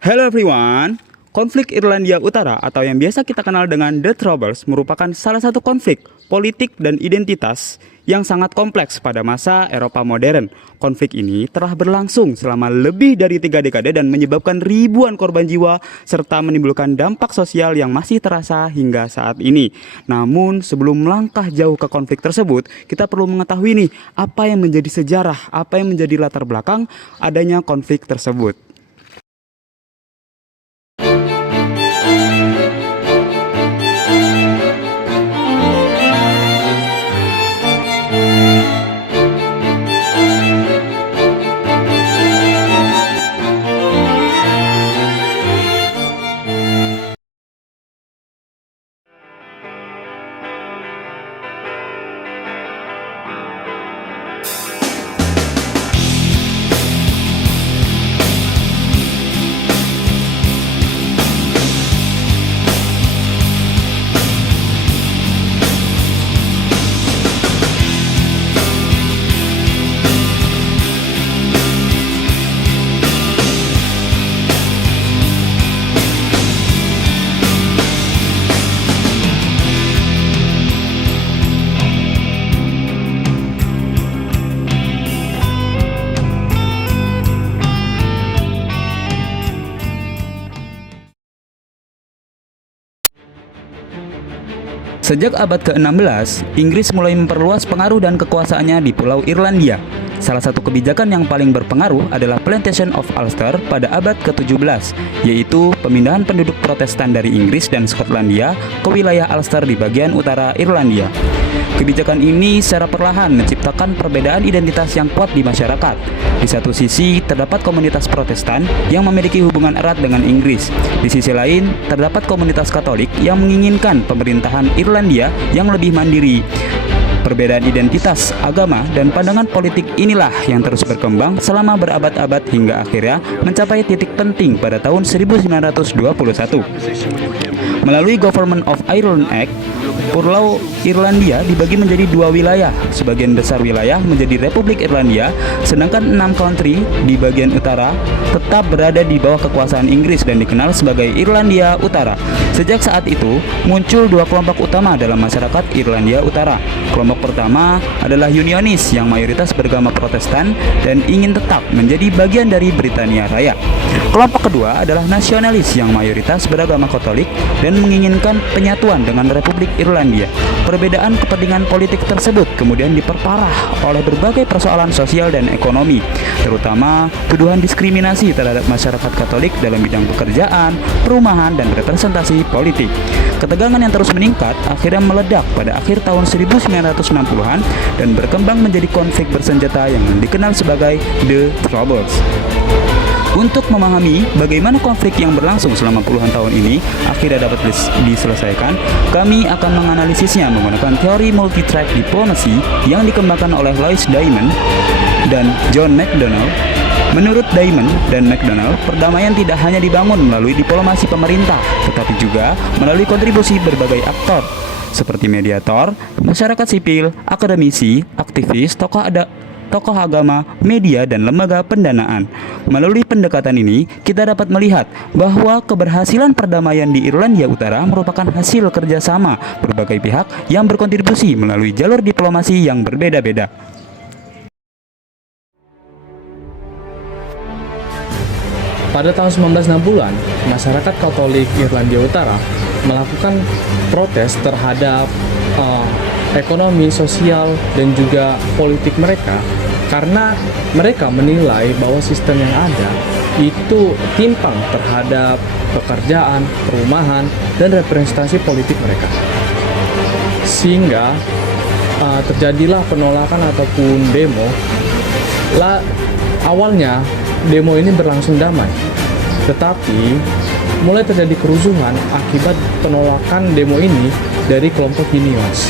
Hello everyone. Konflik Irlandia Utara atau yang biasa kita kenal dengan The Troubles merupakan salah satu konflik politik dan identitas yang sangat kompleks pada masa Eropa modern. Konflik ini telah berlangsung selama lebih dari 3 dekade dan menyebabkan ribuan korban jiwa serta menimbulkan dampak sosial yang masih terasa hingga saat ini. Namun sebelum melangkah jauh ke konflik tersebut, kita perlu mengetahui nih apa yang menjadi sejarah, apa yang menjadi latar belakang adanya konflik tersebut. Sejak abad ke-16, Inggris mulai memperluas pengaruh dan kekuasaannya di Pulau Irlandia. Salah satu kebijakan yang paling berpengaruh adalah Plantation of Ulster pada abad ke-17, yaitu pemindahan penduduk Protestan dari Inggris dan Skotlandia ke wilayah Ulster di bagian utara Irlandia. Kebijakan ini secara perlahan menciptakan perbedaan identitas yang kuat di masyarakat. Di satu sisi, terdapat komunitas Protestan yang memiliki hubungan erat dengan Inggris. Di sisi lain, terdapat komunitas Katolik yang menginginkan pemerintahan Irlandia yang lebih mandiri. Perbedaan identitas, agama, dan pandangan politik inilah yang terus berkembang selama berabad-abad hingga akhirnya mencapai titik penting pada tahun 1921. Melalui Government of Ireland Act, Pulau Irlandia dibagi menjadi 2 wilayah. Sebagian besar wilayah menjadi Republik Irlandia, sedangkan 6 country di bagian utara tetap berada di bawah kekuasaan Inggris dan dikenal sebagai Irlandia Utara. Sejak saat itu, muncul 2 kelompok utama dalam masyarakat Irlandia Utara. Kelompok pertama adalah Unionis yang mayoritas beragama Protestan dan ingin tetap menjadi bagian dari Britania Raya. Kelompok kedua adalah nasionalis yang mayoritas beragama Katolik dan menginginkan penyatuan dengan Republik Irlandia. Perbedaan kepentingan politik tersebut kemudian diperparah oleh berbagai persoalan sosial dan ekonomi, terutama tuduhan diskriminasi terhadap masyarakat Katolik dalam bidang pekerjaan, perumahan, dan representasi politik. Ketegangan yang terus meningkat akhirnya meledak pada akhir tahun 1960-an dan berkembang menjadi konflik bersenjata yang dikenal sebagai The Troubles. Untuk memahami bagaimana konflik yang berlangsung selama puluhan tahun ini akhirnya dapat diselesaikan, kami akan menganalisisnya menggunakan teori multi-track diplomacy yang dikembangkan oleh Louis Diamond dan John Macdonald. Menurut Diamond dan Macdonald, perdamaian tidak hanya dibangun melalui diplomasi pemerintah, tetapi juga melalui kontribusi berbagai aktor, seperti mediator, masyarakat sipil, akademisi, aktivis, tokoh agama, media, dan lembaga pendanaan. Melalui pendekatan ini, kita dapat melihat bahwa keberhasilan perdamaian di Irlandia Utara merupakan hasil kerjasama berbagai pihak yang berkontribusi melalui jalur diplomasi yang berbeda-beda. Pada tahun 1960-an, masyarakat Katolik Irlandia Utara melakukan protes terhadap ekonomi, sosial, dan juga politik mereka karena mereka menilai bahwa sistem yang ada itu timpang terhadap pekerjaan, perumahan, dan representasi politik mereka. Sehingga terjadilah penolakan ataupun demo. Awalnya demo ini berlangsung damai, tetapi mulai terjadi kerusuhan akibat penolakan demo ini dari kelompok Unionis.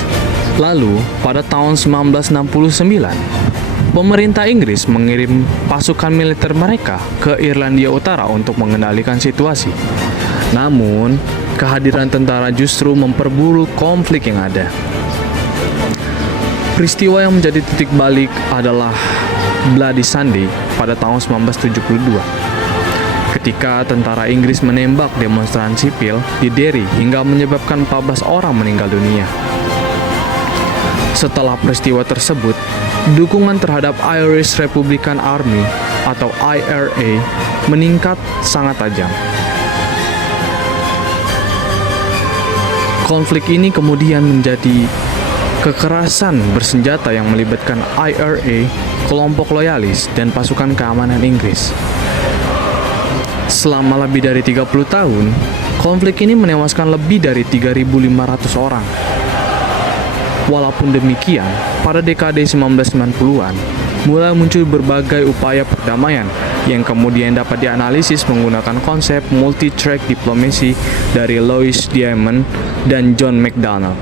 Lalu, pada tahun 1969, pemerintah Inggris mengirim pasukan militer mereka ke Irlandia Utara untuk mengendalikan situasi. Namun, kehadiran tentara justru memperburuk konflik yang ada. Peristiwa yang menjadi titik balik adalah Bloody Sunday pada tahun 1972. ketika tentara Inggris menembak demonstran sipil di Derry hingga menyebabkan 14 orang meninggal dunia. Setelah peristiwa tersebut, dukungan terhadap Irish Republican Army atau IRA meningkat sangat tajam. Konflik ini kemudian menjadi kekerasan bersenjata yang melibatkan IRA, kelompok loyalis, dan pasukan keamanan Inggris. Selama lebih dari 30 tahun, konflik ini menewaskan lebih dari 3.500 orang. Walaupun demikian, pada dekade 1990-an, mulai muncul berbagai upaya perdamaian yang kemudian dapat dianalisis menggunakan konsep multi-track diplomacy dari Louis Diamond dan John McDonnell.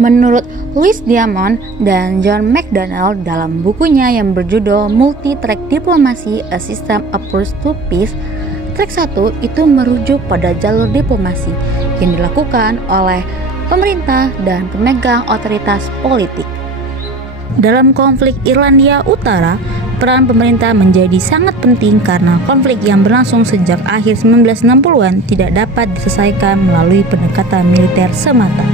Menurut Louis Diamond dan John McDonnell dalam bukunya yang berjudul Multi-Track Diplomacy: A System Approach to Peace, track 1 itu merujuk pada jalur diplomasi yang dilakukan oleh pemerintah dan pemegang otoritas politik. Dalam konflik Irlandia Utara, peran pemerintah menjadi sangat penting karena konflik yang berlangsung sejak akhir 1960-an tidak dapat diselesaikan melalui pendekatan militer semata.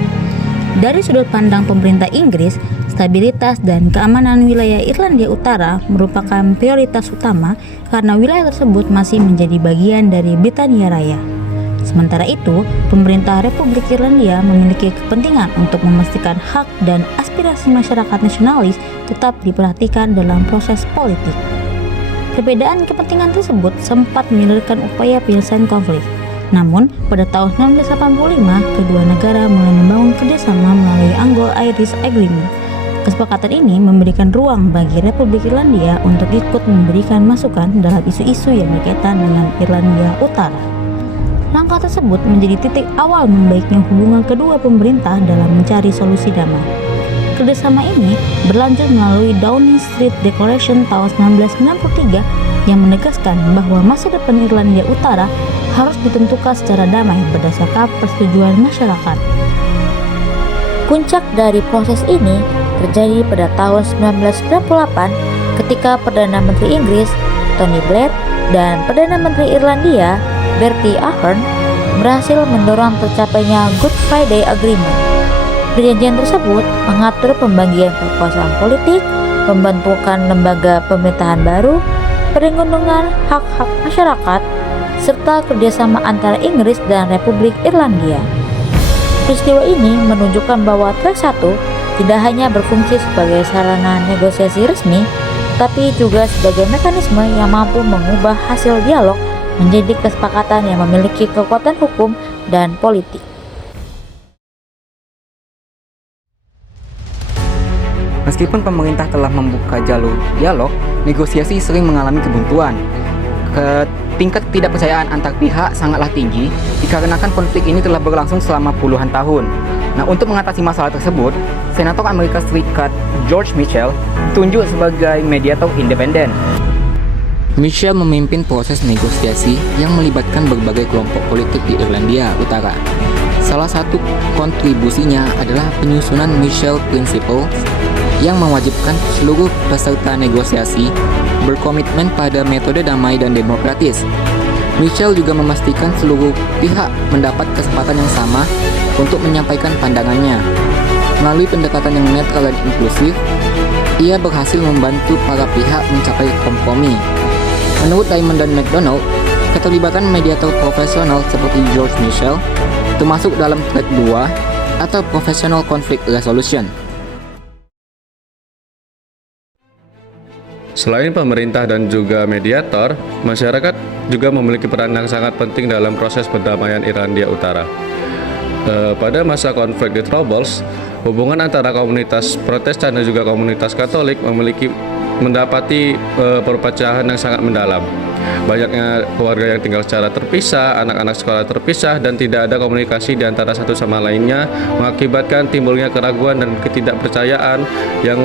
Dari sudut pandang pemerintah Inggris, stabilitas dan keamanan wilayah Irlandia Utara merupakan prioritas utama karena wilayah tersebut masih menjadi bagian dari Britania Raya. Sementara itu, pemerintah Republik Irlandia memiliki kepentingan untuk memastikan hak dan aspirasi masyarakat nasionalis tetap diperhatikan dalam proses politik. Perbedaan kepentingan tersebut sempat menyulitkan upaya penyelesaian konflik. Namun, pada tahun 1985, kedua negara mulai membangun kerjasama melalui Anglo-Irish Agreement. Kesepakatan ini memberikan ruang bagi Republik Irlandia untuk ikut memberikan masukan dalam isu-isu yang berkaitan dengan Irlandia Utara. Langkah tersebut menjadi titik awal membaiknya hubungan kedua pemerintah dalam mencari solusi damai. Kerjasama ini berlanjut melalui Downing Street Declaration tahun 1993 yang menegaskan bahwa masa depan Irlandia Utara harus ditentukan secara damai berdasarkan persetujuan masyarakat. Puncak dari proses ini terjadi pada tahun 1998 ketika Perdana Menteri Inggris Tony Blair dan Perdana Menteri Irlandia Bertie Ahern berhasil mendorong tercapainya Good Friday Agreement. Perjanjian tersebut mengatur pembagian kekuasaan politik, pembentukan lembaga pemerintahan baru, perlindungan hak-hak masyarakat, serta kerjasama antara Inggris dan Republik Irlandia. Peristiwa ini menunjukkan bahwa track 1 tidak hanya berfungsi sebagai sarana negosiasi resmi, tapi juga sebagai mekanisme yang mampu mengubah hasil dialog menjadi kesepakatan yang memiliki kekuatan hukum dan politik. Meskipun pemerintah telah membuka jalur dialog, negosiasi sering mengalami kebuntuan. Tingkat ketidakpercayaan antar pihak sangatlah tinggi dikarenakan konflik ini telah berlangsung selama puluhan tahun. Nah, untuk mengatasi masalah tersebut, Senator Amerika Serikat George Mitchell ditunjuk sebagai mediator independen. Mitchell memimpin proses negosiasi yang melibatkan berbagai kelompok politik di Irlandia Utara. Salah satu kontribusinya adalah penyusunan Mitchell Principles yang mewajibkan seluruh peserta negosiasi berkomitmen pada metode damai dan demokratis. Mitchell juga memastikan seluruh pihak mendapat kesempatan yang sama untuk menyampaikan pandangannya. Melalui pendekatan yang netral dan inklusif, ia berhasil membantu para pihak mencapai kompromi. Menurut Diamond dan McDonnell, keterlibatan mediator profesional seperti George Mitchell termasuk dalam track 2 atau Professional Conflict Resolution. Selain pemerintah dan juga mediator, masyarakat juga memiliki peran yang sangat penting dalam proses perdamaian Irlandia Utara. Pada masa konflik The Troubles, hubungan antara komunitas Protestan dan juga komunitas Katolik mendapati perpecahan yang sangat mendalam. Banyaknya keluarga yang tinggal secara terpisah, anak-anak sekolah terpisah, dan tidak ada komunikasi di antara satu sama lainnya, mengakibatkan timbulnya keraguan dan ketidakpercayaan yang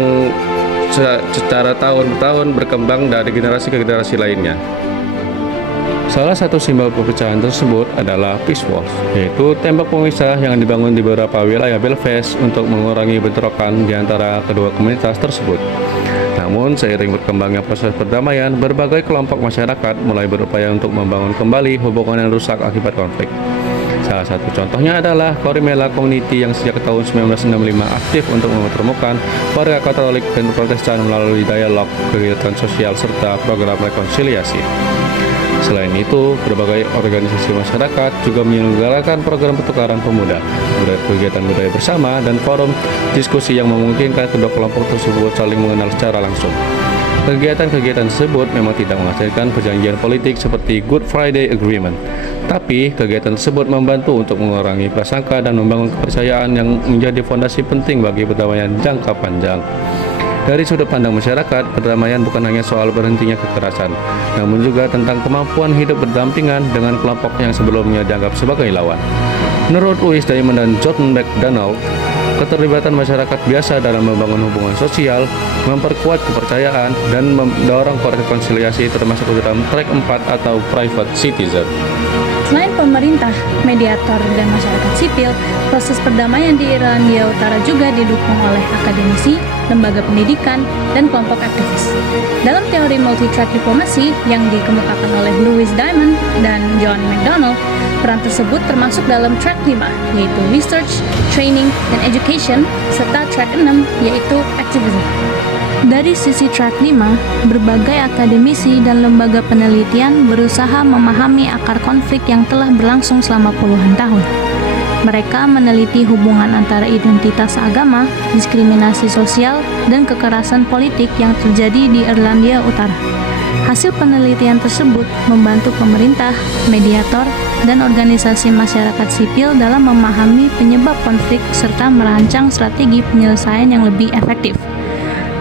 secara tahun-tahun berkembang dari generasi ke generasi lainnya. Salah satu simbol perpecahan tersebut adalah peace walls, yaitu tembok pemisah yang dibangun di beberapa wilayah Belfast untuk mengurangi bentrokan di antara kedua komunitas tersebut. Namun, seiring berkembangnya proses perdamaian, berbagai kelompok masyarakat mulai berupaya untuk membangun kembali hubungan yang rusak akibat konflik. Salah satu contohnya adalah Corrimella Community yang sejak tahun 1965 aktif untuk mempertemukan warga Katolik dan Protestan melalui dialog, kegiatan sosial, serta program rekonsiliasi. Selain itu, berbagai organisasi masyarakat juga menyelenggarakan program pertukaran pemuda, kegiatan budaya bersama, dan forum diskusi yang memungkinkan kedua kelompok tersebut saling mengenal secara langsung. Kegiatan-kegiatan tersebut memang tidak menghasilkan perjanjian politik seperti Good Friday Agreement, tapi kegiatan tersebut membantu untuk mengurangi prasangka dan membangun kepercayaan yang menjadi fondasi penting bagi perdamaian jangka panjang. Dari sudut pandang masyarakat, perdamaian bukan hanya soal berhentinya kekerasan, namun juga tentang kemampuan hidup berdampingan dengan kelompok yang sebelumnya dianggap sebagai lawan. Menurut Louis Diamond dan John McDonald, keterlibatan masyarakat biasa dalam membangun hubungan sosial, memperkuat kepercayaan, dan mendorong rekonsiliasi termasuk dalam track 4 atau private citizen. Selain pemerintah, mediator, dan masyarakat sipil, proses perdamaian di Irlandia Utara juga didukung oleh akademisi, lembaga pendidikan, dan kelompok aktivis. Dalam teori multi-track diplomasi yang dikemukakan oleh Louis Diamond dan John McDonald, peran tersebut termasuk dalam track 5, yaitu research, training, dan education, serta track 6, yaitu activism. Dari sisi track 5, berbagai akademisi dan lembaga penelitian berusaha memahami akar konflik yang telah berlangsung selama puluhan tahun. Mereka meneliti hubungan antara identitas agama, diskriminasi sosial, dan kekerasan politik yang terjadi di Irlandia Utara. Hasil penelitian tersebut membantu pemerintah, mediator, dan organisasi masyarakat sipil dalam memahami penyebab konflik serta merancang strategi penyelesaian yang lebih efektif.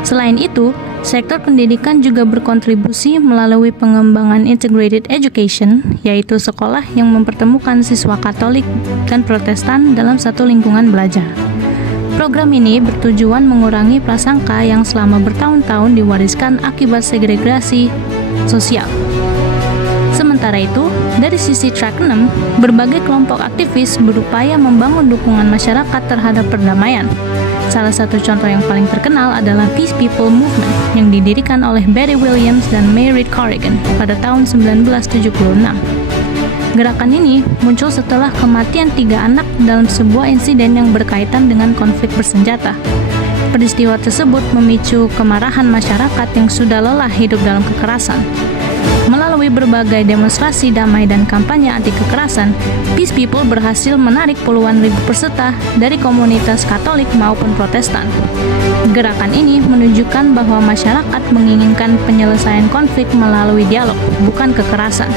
Selain itu, sektor pendidikan juga berkontribusi melalui pengembangan integrated education, yaitu sekolah yang mempertemukan siswa Katolik dan Protestan dalam satu lingkungan belajar. Program ini bertujuan mengurangi prasangka yang selama bertahun-tahun diwariskan akibat segregasi sosial. Sementara itu, dari sisi track 6, berbagai kelompok aktivis berupaya membangun dukungan masyarakat terhadap perdamaian. Salah satu contoh yang paling terkenal adalah Peace People Movement yang didirikan oleh Barry Williams dan Mairead Corrigan pada tahun 1976. Gerakan ini muncul setelah kematian 3 anak dalam sebuah insiden yang berkaitan dengan konflik bersenjata. Peristiwa tersebut memicu kemarahan masyarakat yang sudah lelah hidup dalam kekerasan. Melalui berbagai demonstrasi damai dan kampanye anti kekerasan, Peace People berhasil menarik puluhan ribu peserta dari komunitas Katolik maupun Protestan. Gerakan ini menunjukkan bahwa masyarakat menginginkan penyelesaian konflik melalui dialog, bukan kekerasan.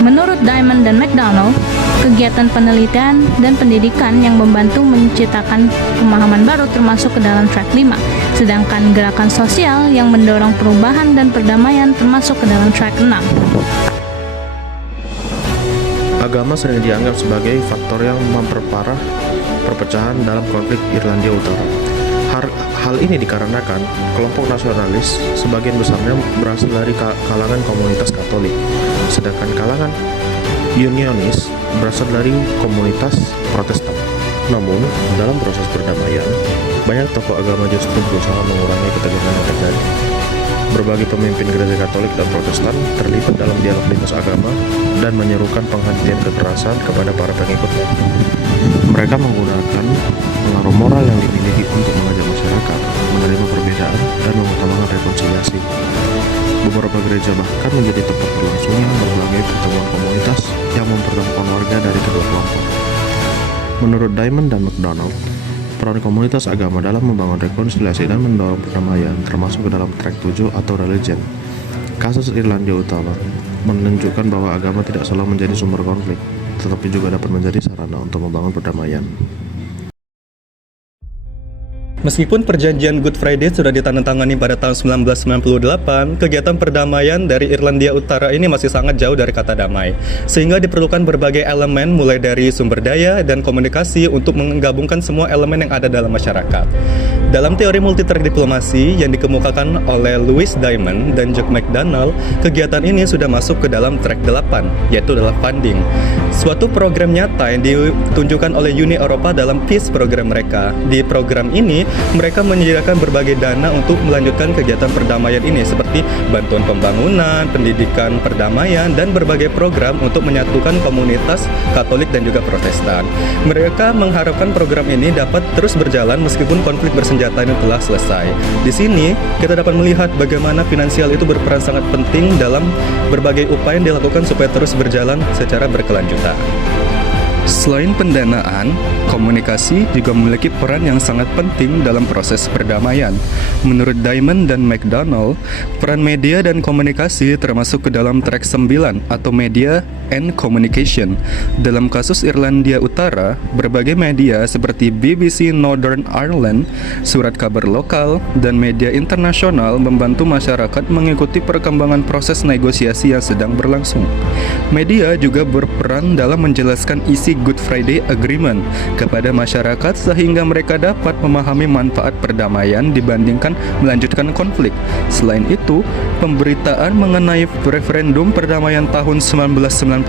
Menurut Diamond dan McDonald, kegiatan penelitian dan pendidikan yang membantu menciptakan pemahaman baru termasuk ke dalam track 5, sedangkan gerakan sosial yang mendorong perubahan dan perdamaian termasuk ke dalam track 6. Agama sering dianggap sebagai faktor yang memperparah perpecahan dalam konflik Irlandia Utara. Hal ini dikarenakan kelompok nasionalis sebagian besarnya berasal dari kalangan komunitas Katolik, sedangkan kalangan unionis berasal dari komunitas Protestan. Namun, dalam proses perdamaian, banyak tokoh agama justru berusaha mengurangi ketegangan yang terjadi. Berbagai pemimpin gereja Katolik dan Protestan terlibat dalam dialog lintas agama dan menyerukan penghentian kekerasan kepada para pengikutnya. Mereka menggunakan pengaruh moral yang dimiliki untuk mengajak masyarakat menerima perbedaan dan mengutamakan rekonsiliasi. Beberapa gereja bahkan menjadi tempat berlangsungnya berbagai pertemuan komunitas yang mempertemukan warga dari kedua kelompok. Menurut Diamond dan McDonald, peran komunitas agama dalam membangun rekonsiliasi dan mendorong perdamaian termasuk ke dalam track 7 atau religion. Kasus Irlandia Utara menunjukkan bahwa agama tidak selalu menjadi sumber konflik, tetapi juga dapat menjadi sarana untuk membangun perdamaian. Meskipun perjanjian Good Friday sudah ditandatangani pada tahun 1998, kegiatan perdamaian dari Irlandia Utara ini masih sangat jauh dari kata damai, sehingga diperlukan berbagai elemen mulai dari sumber daya dan komunikasi untuk menggabungkan semua elemen yang ada dalam masyarakat. Dalam teori multitrack diplomasi yang dikemukakan oleh Louis Diamond dan John McDonnell, kegiatan ini sudah masuk ke dalam track 8, yaitu adalah funding. Suatu program nyata yang ditunjukkan oleh Uni Eropa dalam Peace program mereka. Di program ini, mereka menyediakan berbagai dana untuk melanjutkan kegiatan perdamaian ini seperti bantuan pembangunan, pendidikan perdamaian, dan berbagai program untuk menyatukan komunitas Katolik dan juga Protestan. Mereka mengharapkan program ini dapat terus berjalan meskipun konflik bersenjata ini telah selesai. Di sini, kita dapat melihat bagaimana finansial itu berperan sangat penting dalam berbagai upaya yang dilakukan supaya terus berjalan secara berkelanjutan. Selain pendanaan, komunikasi juga memiliki peran yang sangat penting dalam proses perdamaian. Menurut Diamond dan McDonnell, peran media dan komunikasi termasuk ke dalam track 9 atau Media and Communication. Dalam kasus Irlandia Utara, berbagai media seperti BBC Northern Ireland, surat kabar lokal, dan media internasional membantu masyarakat mengikuti perkembangan proses negosiasi yang sedang berlangsung. Media juga berperan dalam menjelaskan isi Good Friday Agreement kepada masyarakat sehingga mereka dapat memahami manfaat perdamaian dibandingkan melanjutkan konflik. Selain itu, pemberitaan mengenai referendum perdamaian tahun 1998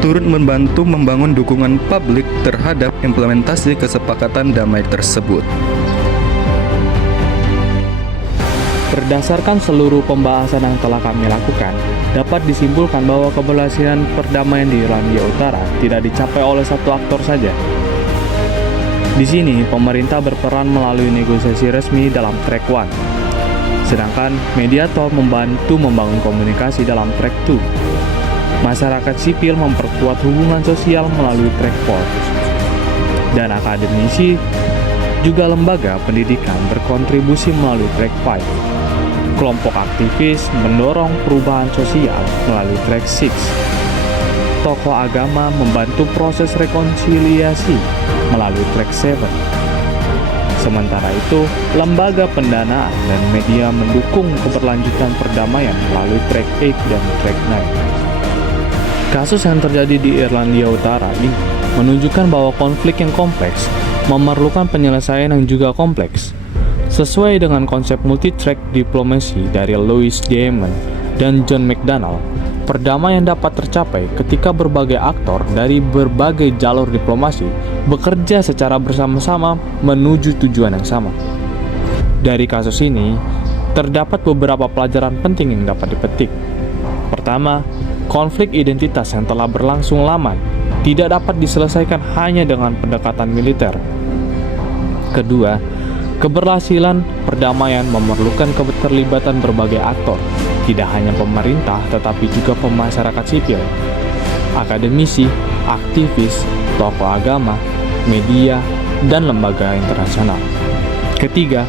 turut membantu membangun dukungan publik terhadap implementasi kesepakatan damai tersebut. Berdasarkan seluruh pembahasan yang telah kami lakukan, dapat disimpulkan bahwa keberhasilan perdamaian di Irlandia Utara tidak dicapai oleh satu aktor saja. Di sini, pemerintah berperan melalui negosiasi resmi dalam track 1, sedangkan mediator membantu membangun komunikasi dalam track 2. Masyarakat sipil memperkuat hubungan sosial melalui track 4, dan akademisi juga lembaga pendidikan berkontribusi melalui track 5. Kelompok aktivis mendorong perubahan sosial melalui track 6. Tokoh agama membantu proses rekonsiliasi melalui track 7. Sementara itu, lembaga pendanaan dan media mendukung keberlanjutan perdamaian melalui track 8 dan track 9. Kasus yang terjadi di Irlandia Utara ini menunjukkan bahwa konflik yang kompleks memerlukan penyelesaian yang juga kompleks. Sesuai dengan konsep multi-track diplomasi dari Louis Diamond dan John McDonnell, perdamaian dapat tercapai ketika berbagai aktor dari berbagai jalur diplomasi bekerja secara bersama-sama menuju tujuan yang sama. Dari kasus ini, terdapat beberapa pelajaran penting yang dapat dipetik. Pertama, konflik identitas yang telah berlangsung lama tidak dapat diselesaikan hanya dengan pendekatan militer. Kedua, keberhasilan perdamaian memerlukan keterlibatan berbagai aktor, tidak hanya pemerintah tetapi juga masyarakat sipil, akademisi, aktivis, tokoh agama, media, dan lembaga internasional. Ketiga,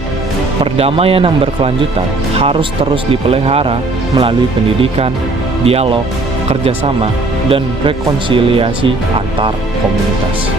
perdamaian yang berkelanjutan harus terus dipelihara melalui pendidikan, dialog, kerjasama, dan rekonsiliasi antar komunitas.